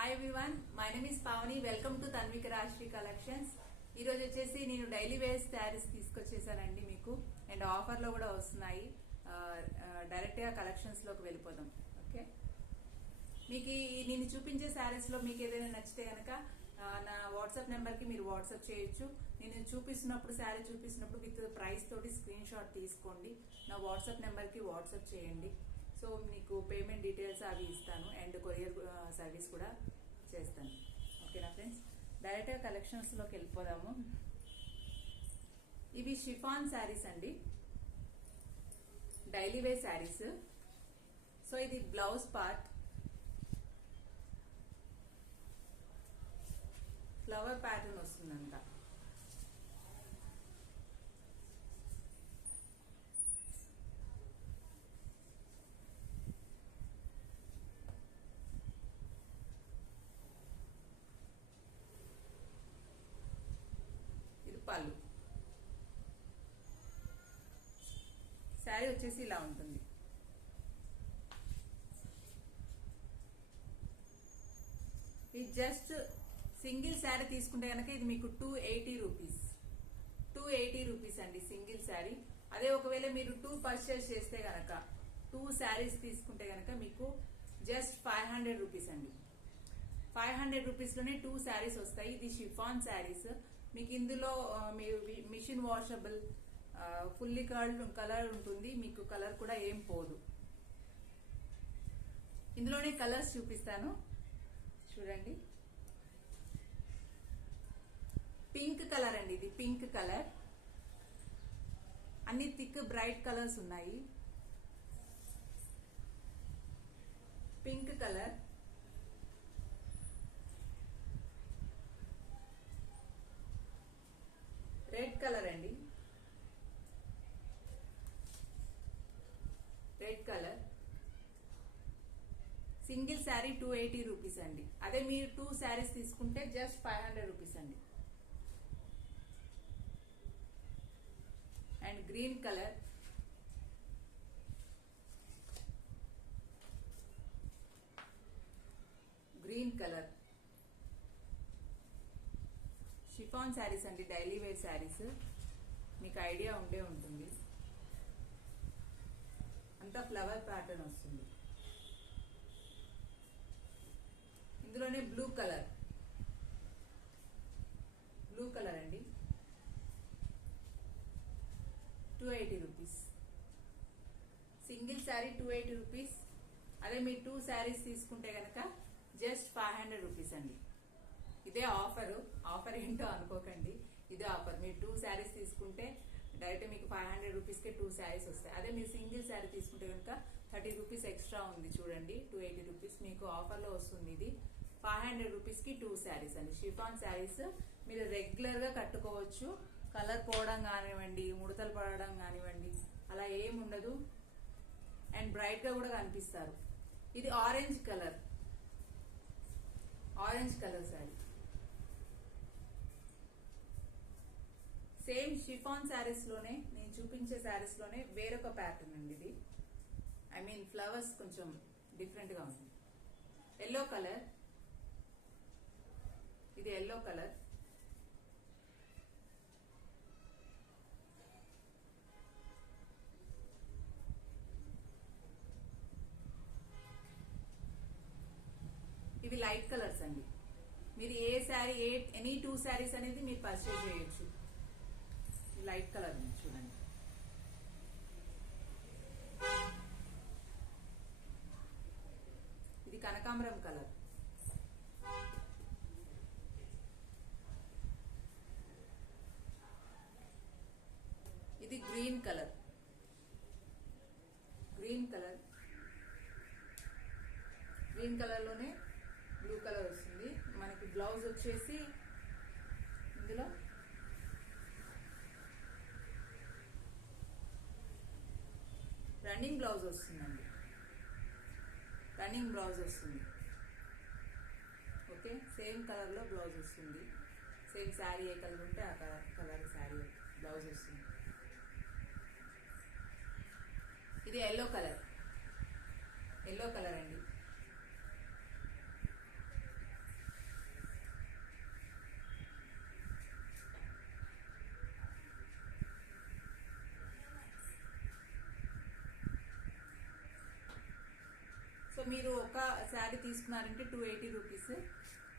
Hi everyone, my name is Pavani. Welcome to Tanvika Rashree collections. ఈ రోజు వచ్చేసి నేను డైలీ వేర్ శారీస్ తీసుకొచ్చేసానండి మీకు. అండ్ ఆఫర్ లో కూడా వస్తున్నాయి. డైరెక్ట్ గా కలెక్షన్స్ లోకి వెళ్ళిపోదాం. ఓకే, మీకు నేను చూపించే శారీస్ లో మీకు ఏదైనా నచ్చితే గనక నా వాట్సాప్ నెంబర్ కి మీరు వాట్సాప్ చేయొచ్చు. నేను చూపిస్తున్నప్పుడు శారీ చూపిస్తున్నప్పుడు విత్ ప్రైస్ తోటి స్క్రీన్ షాట్ తీసుకోండి. నా వాట్సాప్ నెంబర్ కి వాట్సాప్ చేయండి. సో మీకు పేమెంట్ డీటెయిల్స్ అవి ఇస్తాను అండ్ కొరియర్ సర్వీస్ కూడా చేస్తాను. ఓకేనా ఫ్రెండ్స్, డైరెక్ట్గా కలెక్షన్స్ లోకి వెళ్ళిపోదాము. ఇవి షిఫాన్ శారీస్ అండి, డైలీ వేర్ శారీస్. సో ఇది బ్లౌజ్ పార్ట్, ఫ్లవర్ ప్యాటర్న్ వస్తుందంట. పళ్ళు శారీ వచ్చేసి ఇలా ఉంటుంది. ఇది జస్ట్ సింగిల్ శారీ తీసుకుంటే కనుక ఇది మీకు 280 రూపీస్. 280 రూపీస్ అండి సింగిల్ శారీ. అదే ఒకవేళ మీరు 2 పర్చేస్ చేస్తే గనక 2 శారీస్ తీసుకుంటే గనక మీకు జస్ట్ 500 రూపీస్ అండి. 500 రూపీస్ లోనే 2 శారీస్ వస్తాయి. ఇది షిఫాన్ శారీస్. మీకు ఇందులో మిషన్ వాషబుల్, ఫుల్లీ కలర్ ఉంటుంది. మీకు కలర్ కూడా ఏం పోదు. ఇందులోనే కలర్స్ చూపిస్తాను చూడండి. పింక్ కలర్ అండి, ఇది పింక్ కలర్. అన్ని థిక్ బ్రైట్ కలర్స్ ఉన్నాయి. పింక్ కలర్, రెడ్ కలర్ అండి, red colour. Single sari 280 rupees అండి. అదే మీరు 2 శారీస్ తీసుకుంటే జస్ట్ 500 రూపీస్ అండి. And green colour, green colour. Chiffon saris అండి, డైలీ వేర్ శారీస్. మీకు ఐడియా ఉండే ఉంటుంది. అంతా ఫ్లవర్ ప్యాటర్న్ వస్తుంది. ఇందులోనే బ్లూ కలర్, బ్లూ కలర్ అండి, 280 రూపీస్. Single sari 280 rupees. అదే మీరు 2 శారీస్ తీసుకుంటే గనక జస్ట్ 500 రూపీస్ అండి. ఇదే ఆఫర్. ఆఫర్ ఏంటో అనుకోకండి, ఇదే ఆఫర్. మీరు 2 శారీస్ తీసుకుంటే డైరెక్ట్ మీకు 500 రూపీస్ కే 2 శారీస్ వస్తాయి. అదే మీరు సింగిల్ శారీ తీసుకుంటే కనుక 30 రూపీస్ ఎక్స్ట్రా ఉంది చూడండి. 280 రూపీస్ మీకు ఆఫర్ లో వస్తుంది. ఇది 500 రూపీస్ కి 2 శారీస్ అండి. షిఫాన్ శారీస్ మీరు రెగ్యులర్ గా కట్టుకోవచ్చు. కలర్ పోవడం కానివ్వండి, ముడతలు పడడం కానివ్వండి, అలా ఏం ఉండదు. అండ్ బ్రైట్ గా కూడా కనిపిస్తారు. ఇది orange colour, orange colour sari. Same chiffon saris లోనే, నేను చూపించే శారీస్ లోనే వేరొక ప్యాటర్న్ అండి ఇది. ఐ మీన్ ఫ్లవర్స్ కొంచెం డిఫరెంట్ గా ఉంది. ఎల్లో కలర్, ఇది ఎల్లో కలర్. ఇవి లైట్ కలర్స్ అండి. మీరు ఏ శారీ, ఎనీ 2 శారీస్ అనేది మీరు పర్చేజ్ చేయొచ్చు. లైట్ కలర్ ఉంది చూడండి. ఇది కనకాంబరం కలర్. ఇది green colour, green colour. Green colour లోనే బ్లూ కలర్ వస్తుంది. మనకి బ్లౌజ్ వచ్చేసి ఇందులో రన్నింగ్ బ్లౌజ్ వస్తుందండి, రన్నింగ్ బ్లౌజ్ వస్తుంది. ఓకే, సేమ్ కలర్ లో బ్లౌజ్ వస్తుంది. సేమ్ శారీ ఏ కలర్ ఉంటే ఆ కలర్ శారీ బ్లౌజ్ వస్తుంది. ఇది ఎల్లో కలర్, ఎల్లో కలర్ అండి. సో మీరు ఒక శారీ తీసుకున్నారంటే 280 రూపీస్.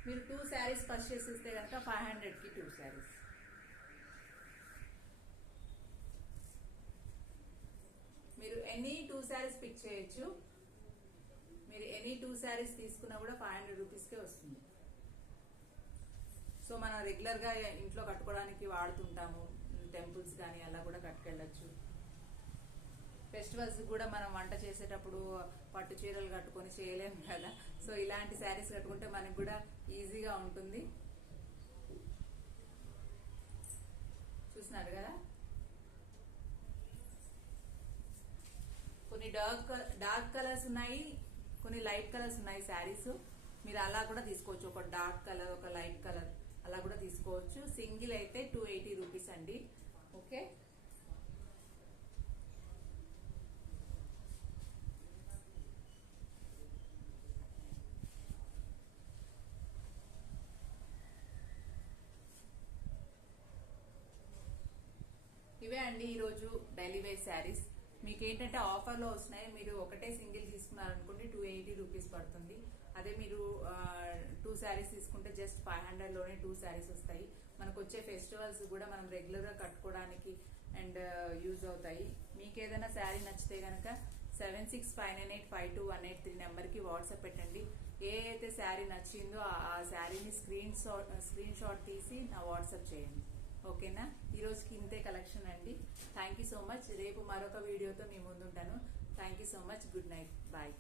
మీరు 2 శారీస్ పర్చేస్ చేస్తే కనుక 500కి 2 శారీస్. మీరు ఎనీ 2 శారీస్ పిక్ చేయొచ్చు. మీరు ఎనీ 2 శారీస్ తీసుకున్నా కూడా 500 రూపీస్కే వస్తుంది. సో మనం రెగ్యులర్గా ఇంట్లో కట్టుకోవడానికి వాడుతుంటాము, టెంపుల్స్ కానీ అలా కూడా కట్టుకెళ్ళచ్చు. ఫెస్టివల్స్ కూడా మనం వంట చేసేటప్పుడు పట్టు చీరలు కట్టుకొని చేయలేము కదా, సో ఇలాంటి శారీస్ కట్టుకుంటే మనకు కూడా ఈజీగా ఉంటుంది. చూస్తున్నారు కదా, కొన్ని డార్క్ కలర్స్ ఉన్నాయి, కొన్ని లైట్ కలర్స్ ఉన్నాయి శారీస్. మీరు అలా కూడా తీసుకోవచ్చు, ఒక డార్క్ కలర్ ఒక లైట్ కలర్ అలా కూడా తీసుకోవచ్చు. సింగిల్ అయితే 280 రూపీస్ అండి. ఓకే, ఇవే అండి ఈరోజు డైలీ వేర్ శారీస్. మీకు ఏంటంటే ఆఫర్లో వస్తున్నాయి. మీరు ఒకటే సింగిల్ తీసుకున్నారనుకోండి 280 రూపీస్ పడుతుంది. అదే మీరు 2 శారీస్ తీసుకుంటే జస్ట్ 500లోనే 2 శారీస్ వస్తాయి. మనకు వచ్చే ఫెస్టివల్స్ కూడా మనం రెగ్యులర్గా కట్టుకోవడానికి అండ్ యూజ్ అవుతాయి. మీకు ఏదైనా శారీ నచ్చితే కనుక 7659852183 నెంబర్కి వాట్సాప్ పెట్టండి. ఏ అయితే శారీ నచ్చిందో ఆ శారీని స్క్రీన్ షాట్ తీసి నా వాట్సాప్ చేయండి. ఓకేనా, ఈరోజుకి ఇంతే కలెక్షన్ అండి. Thank you so much. రేపు మరొక వీడియోతో మీ ముందుంటాను. Thank you so much. Good night, bye.